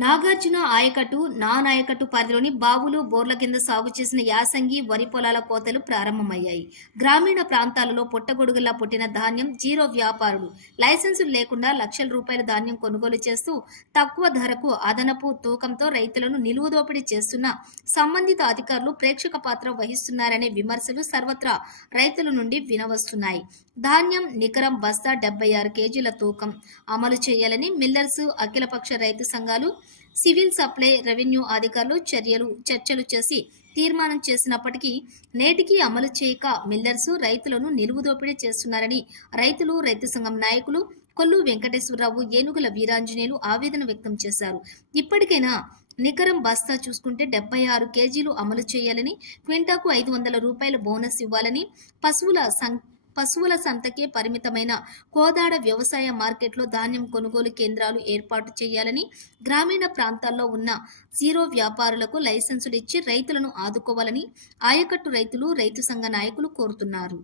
నాగార్జున ఆయకట్టు నానాయకట్టు పరిధిలోని బావులు బోర్ల కింద సాగు చేసిన యాసంగి వరి పొలాల కోతలు ప్రారంభమయ్యాయి. గ్రామీణ ప్రాంతాలలో పుట్టగొడుగులా పుట్టిన ధాన్యం జీరో వ్యాపారులు. లైసెన్సులు లేకుండా లక్షల రూపాయల ధాన్యం కొనుగోలు చేస్తూ తక్కువ ధరకు అదనపు తూకంతో రైతులను నిలువు దోపిడీ చేస్తున్న సంబంధిత అధికారులు ప్రేక్షక పాత్ర వహిస్తున్నారనే విమర్శలు సర్వత్రా రైతుల నుండి వినవస్తున్నాయి. ధాన్యం నికరం బస్తా డెబ్బై ఆరు కేజీల తూకం అమలు చేయాలని మిల్లర్స్ అఖిలపక్ష రైతు సంఘాలు సివిల్ సప్లై రెవెన్యూ అధికారులు చర్యలు చర్చలు చేసి తీర్మానం చేసినప్పటికీ నేటికి అమలు చేయక మిల్లర్స్ రైతులను నిలువు దోపిడీ చేస్తున్నారని రైతులు రైతు సంఘం నాయకులు కొల్లు వెంకటేశ్వరరావు ఏనుగుల వీరాంజనేయులు ఆవేదన వ్యక్తం చేశారు. ఇప్పటికైనా నికరం బస్తా చూసుకుంటే డెబ్బై ఆరు కేజీలు అమలు చేయాలని క్వింటాకు ఐదు వందల రూపాయల బోనస్ ఇవ్వాలని పశువుల సం పశువుల సంతకే పరిమితమైన కోదాడ వ్యవసాయ మార్కెట్లో ధాన్యం కొనుగోలు కేంద్రాలు ఏర్పాటు చేయాలని గ్రామీణ ప్రాంతాల్లో ఉన్న జీరో వ్యాపారులకు లైసెన్సులు ఇచ్చి రైతులను ఆదుకోవాలని ఆయకట్టు రైతులు రైతు సంఘ నాయకులు కోరుతున్నారు.